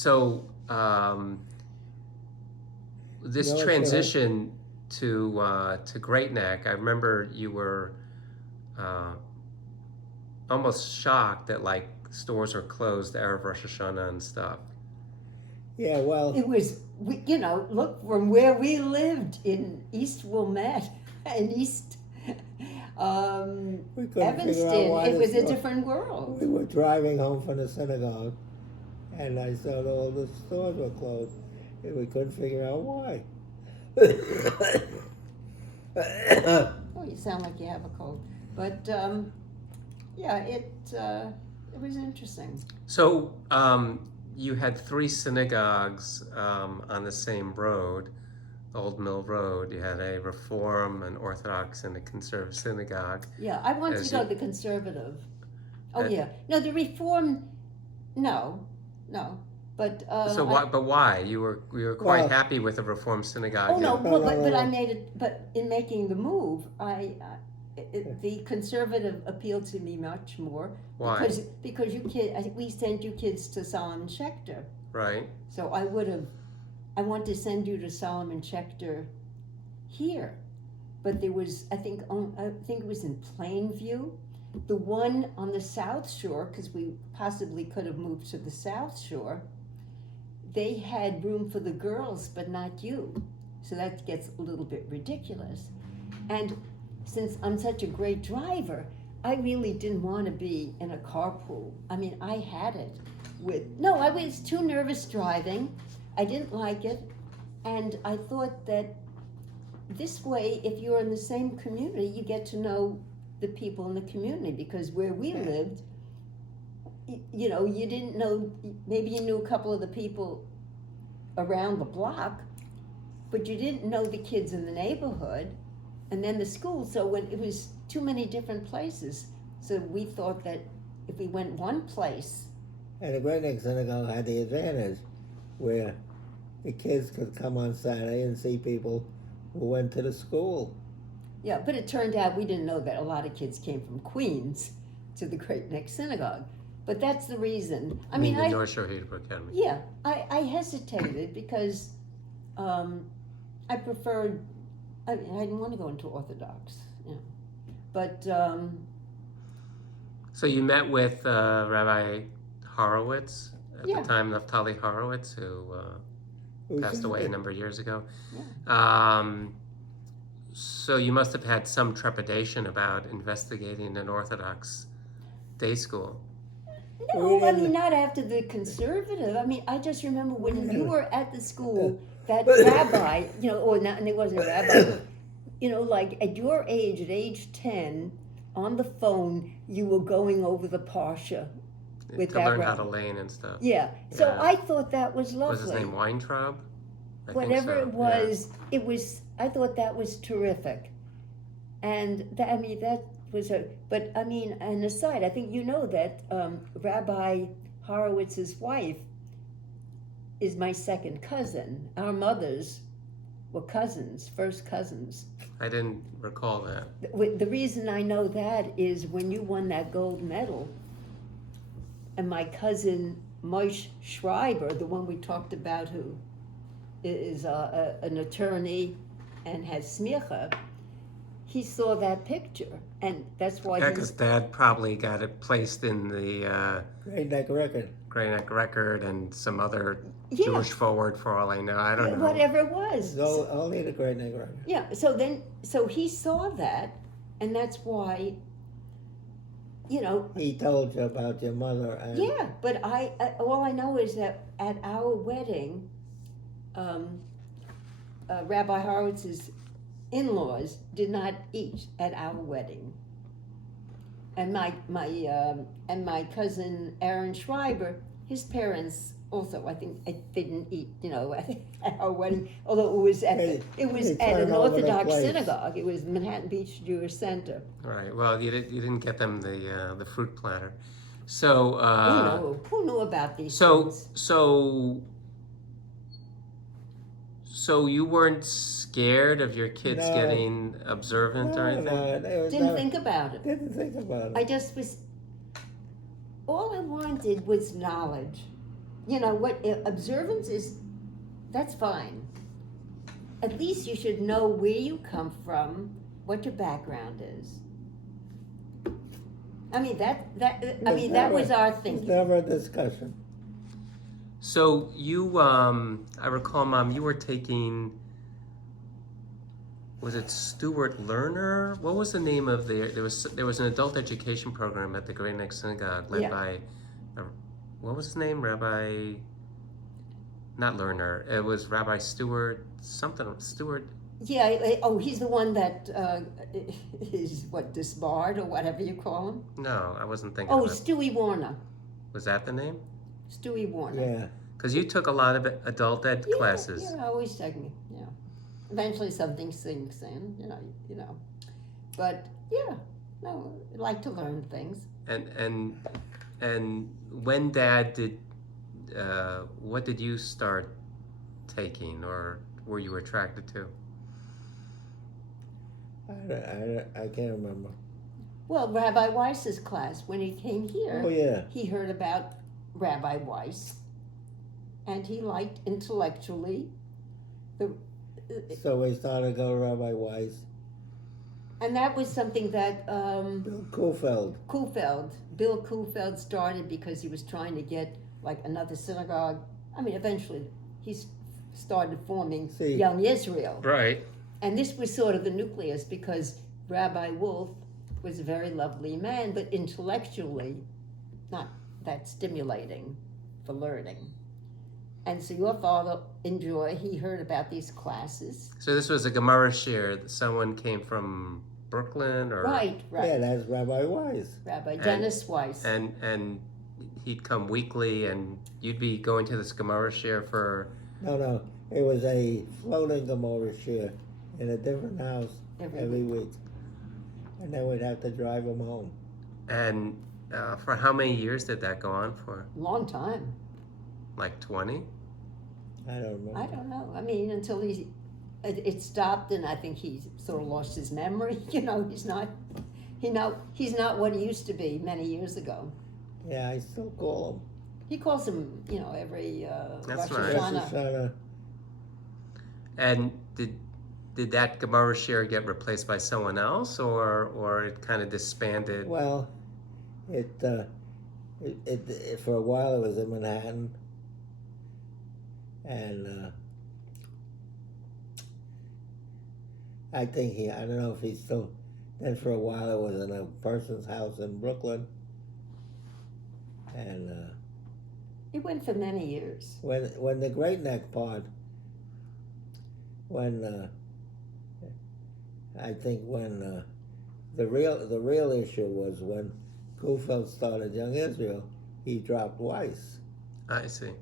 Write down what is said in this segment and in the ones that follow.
So this No, transition to Great Neck, I remember you were uh, almost shocked that like stores were closed the Erev Rosh Hashanah and stuff. yeah, well, It was, look from where we lived in East Wilmette and East we couldn't figure out Evanston. why It the was a store. different world. We were driving home from the synagogue, and I saw that all the stores were closed, and we couldn't figure out why. Oh, you sound like you have a cold. But yeah, it was interesting. So you had three synagogues on the same road, Old Mill Road. You had a Reform, an Orthodox, and a Conservative synagogue. Yeah, I wanted As to go you- the conservative. Oh Uh, yeah, no, the reform. No, no, but But why? You were quite Well- happy with the Reform synagogue. Oh no, and- but I made it. But in making the move, the conservative appealed to me much more. Why? Because I think we sent you kids to Solomon Schechter, Right. so I want to send you to Solomon Schechter here, but there was I think it was in Plainview, the one on the South Shore, because we possibly could have moved to the South Shore. They had room for the girls, but not you. So that gets a little bit ridiculous. And since I'm such a great driver, I really didn't want to be in a carpool. I mean, I had it I was too nervous driving. I didn't like it. And I thought that this way, if you're in the same community, you get to know the people in the community, because where we lived, you didn't know, maybe you knew a couple of the people around the block, but you didn't know the kids in the neighborhood, and then the school. So when it was too many different places, so we thought that if we went one place, And the Great Neck Synagogue had the advantage where the kids could come on Saturday and see people who went to the school. yeah, but it turned out we didn't know that a lot of kids came from Queens to the Great Neck Synagogue. But that's the reason. I mean, the North Shore Hebrew Academy. Yeah, I hesitated because I preferred, I didn't want to go into Orthodox, but So you met with Rabbi Horowitz at Yeah. the time, Naftali Horowitz, who Who passed said away a that? number of years ago. So you must have had some trepidation about investigating an Orthodox day school. no, We I didn't- mean, not after the conservative. I mean, I just remember when you were at the school, that rabbi, or not, and it wasn't a rabbi, like at your age, at age 10, on the phone, you were going over the Parsha. With to that learn how rabbi. to lane and stuff. Yeah, so Yeah. I thought that was lovely. Was his name Weintraub? I think Whatever so, it was, I thought that was terrific. And that was but I mean, an aside, I think that Rabbi Horowitz's wife is my second cousin. Our mothers were cousins, first cousins. I didn't recall that. The reason I know that is when you won that gold medal, and my cousin Moshe Schreiber, the one we talked about, who is an attorney and has smicha, he saw that picture, and that's why Yeah, because Dad probably got it placed in the Great Neck Record. Grey Neck Record and some other Yeah. Jewish forward, for all I know. I don't know. whatever it was. So only the Great Neck Record. Yeah, so he saw that, and that's why, He told you about your mother and yeah, but I all I know is that at our wedding, Rabbi Horowitz's in-laws did not eat at our wedding, and my cousin Aaron Schreiber, his parents also, I think, didn't eat, at our wedding. Although it was at They an turn over the Orthodox plates. synagogue. It was Manhattan Beach Jewish Center. Right. Well, you didn't get them the fruit platter. So Who knew about these so things? so you weren't scared of your kids No. getting observant or anything? Didn't think about it. Didn't think about it. I just was. All I wanted was knowledge. you know what observance is, that's fine. At least you should know where you come from, what your background is. I mean that was our It's thinking. never a discussion. So you, I recall, Mom, you were taking, was it Stuart Lerner? What was the name of there was an adult education program at the Great Neck Synagogue led Yeah. by, what was his name? Rabbi, not Lerner. It was Rabbi Stewart something. Stewart. Yeah, he's the one that is what, disbarred or whatever you call him. No, I wasn't thinking. Oh, of it. Stewie Warner. Was that the name? Stewie Warner. Yeah. Because you took a lot of adult ed classes. Yeah, always taking, yeah. Eventually something sinks in, you know. But yeah, no, I like to learn things. And when Dad did, what did you start taking, or were you attracted to? I can't remember. Well, Rabbi Weiss's class, when he came here, Oh yeah. he heard about Rabbi Weiss, and he liked intellectually So we started to go to Rabbi Weiss. and that was something that Bill Kufeld. Bill Kufeld started because he was trying to get like another synagogue. I mean, eventually he started forming See. Young Israel. Right. And this was sort of the nucleus because Rabbi Wolf was a very lovely man, but intellectually not that stimulating for learning. And so your father he heard about these classes. So this was a Gemara share. Someone came from Brooklyn, or Right. Yeah, that's Rabbi Weiss. Rabbi Dennis Weiss. and he'd come weekly, and you'd be going to this Gemara share for. No, it was a floating Gemara share in a different house every week. And then we'd have to drive him home. And for how many years did that go on for? Long time. Like 20? I don't remember. I don't know. I mean, until it stopped, and I think he sort of lost his memory. You know, he's not what he used to be many years ago. Yeah, I still call him. He calls him, every That's Rosh nice. Hashanah. Hashanah. And did that Gemara share get replaced by someone else, or it kind of disbanded? Well, it for a while it was in Manhattan, and I think I don't know if he's still. Then for a while it was in a person's house in Brooklyn, and It went for many years. when the Great Neck part, I think when the real issue was when Kufeld started Young Israel, he dropped Weiss. I see.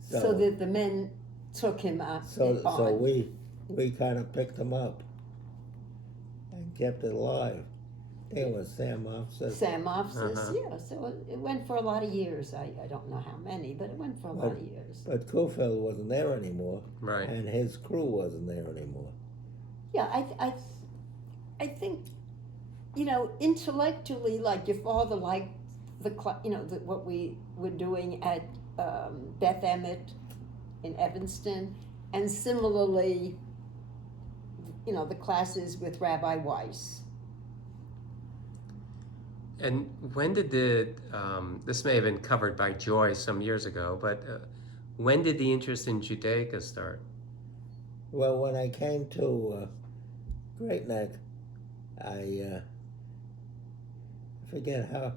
So that the men took him out. So we kind of picked him up and kept it alive. I think it was Sam Offset. Sam Ofsis, Uh-huh. yeah. So it went for a lot of years. I don't know how many, but it went for a lot of years. But Kufeld wasn't there anymore, Right. and his crew wasn't there anymore. Yeah, I think, intellectually, like your father liked what we were doing at Beth Emmet in Evanston, and similarly, the classes with Rabbi Weiss. And when did this may have been covered by Joy some years ago, but when did the interest in Judaica start? Well, when I came to Great Neck, I forget how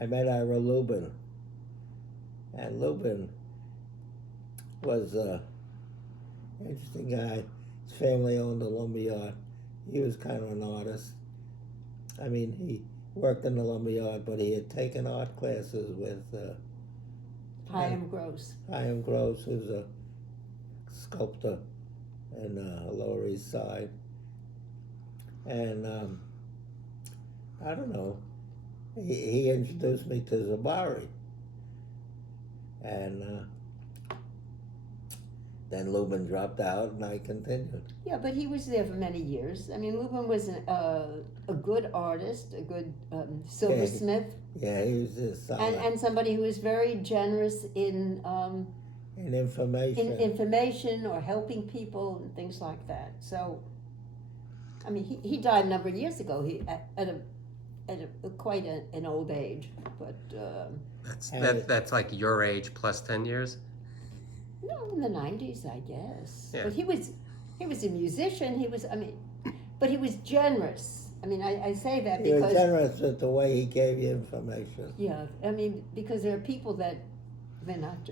I met Ira Lubin, and Lubin was an interesting guy. His family owned a lumberyard. He was kind of an artist. I mean, he worked in the lumberyard, but he had taken art classes with Chaim Gross. Chaim Gross, who's a sculptor in Lower East Side. And I don't know, he introduced me to Zabari. And then Lubin dropped out, and I continued. Yeah, but he was there for many years. I mean, Lubin was a good artist, a good silversmith, Yeah, he was just solid and somebody who was very generous in information. information or helping people and things like that. So, I mean, he died a number of years ago. He at a quite an old age, but That's like your age plus 10 years. no, in the 90s, I guess. Yeah. But he was a musician. But he was generous. I mean, I say that He was because generous with the way he gave you information. yeah, I mean, because there are people that they're not.